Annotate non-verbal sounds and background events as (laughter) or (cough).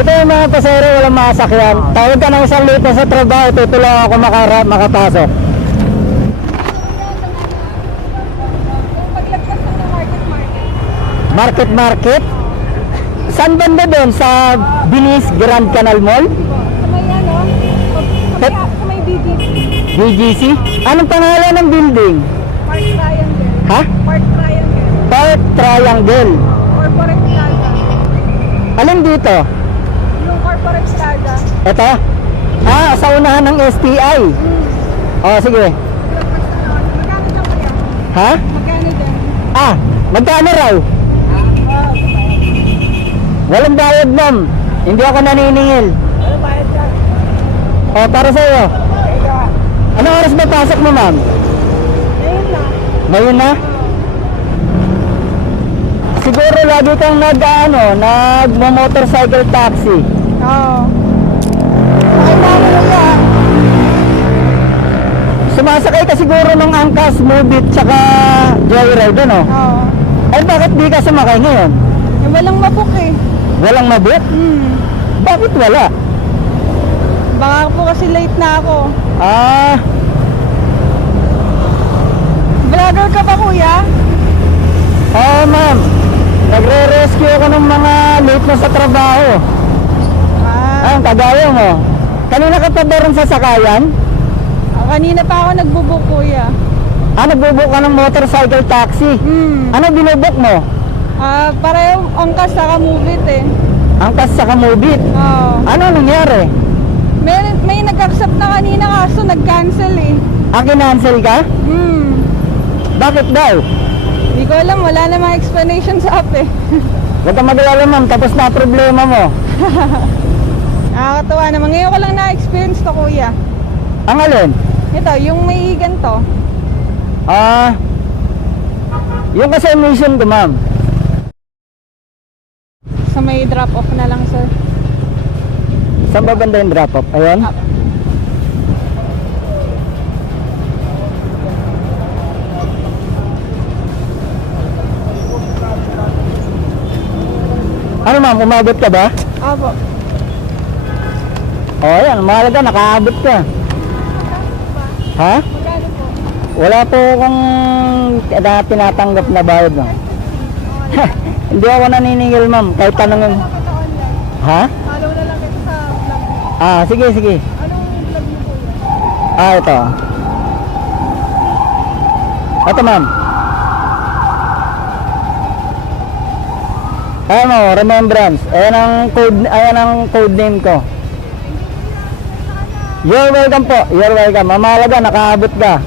Ito yung mga pasero, walang masakyan. Tawag ka ng isang lito sa trabaho, tutulong ako makara, makapasok. Market market. Saan banda doon? Sa Binis Grand Canal Mall? Sa may ano? Sa may, BGC. BGC? Anong pangalan ng building? Park Triangle. Ha? Park Triangle. Park Triangle. Corporate Plaza. Alin dito? Yung Corporate Plaza. Ito? Ah, sa unahan ng STI. Hmm. Oh, sige. Ano. Magkano daw kaya? Ha? Magkano din? Ah, magkano raw? Walang bayad, ma'am. Hindi ako naniningil. Ano bayad ka? Oh, para sa iyo. Anong oras ba pasok mo, ma'am? Ngayon na. Ngayon na? Siguro lagi kang nag, ano, nag-motorcycle taxi. Oo. Ka. Sumasakay ka siguro ng Angkas, Mobit, tsaka Joyride, ano? Oo. Ay, bakit di ka sumakay ngayon? Eh, walang mabuk eh. Walang mabit? Hmm. Bakit wala? Baka po kasi late na ako. Ah, Vlogger ka ba kuya? oo ma'am. Nagre-rescue ako ng mga late na sa trabaho. Ah. Ah, kagaya mo. Kanina ka pa rin sa sakayan? ah, kanina pa ako nagbubuk kuya. Ah, nagbubuk ka ng motorcycle taxi. Hmm. Ano binubuk mo? Ah, pareho angkas sa kamuvit eh. Angkas sa kamubit. Oo. Ano nangyari? May, may nag-accept na kanina kaso nag-cancel eh. Ah, kinancel ka? Hmm. Bakit daw? Hindi ko alam, wala namang explanation sa app eh. (laughs) Huwag ka mag-alala ma'am, tapos na problema mo. (laughs) Nakakatawa naman. Ngayon ko lang na-experience to kuya. Ang alin? Ito, yung may ganito. Ah, yung kasi mission ko ma'am. Sa may drop-off na lang sir. Saan ba banda yung drop off? Ayun? Ah. Ano ma'am, umabot ka ba? Opo. Oh, yan, mahalaga, nakaabot ka. Ha? Po? Wala po akong na tinatanggap na bayad mo. Hindi ako naniningil ma'am, kahit tanongin. Ha? Follow na lang ito sa vlog. Ah, sige, sige. Anong vlog mo kuya? Ah, ito. Ito ma'am. Ayan o, remembrance. Ayan ang code, ayan ang code name ko. You're welcome po. You're welcome. Mamalaga, nakaabot ka.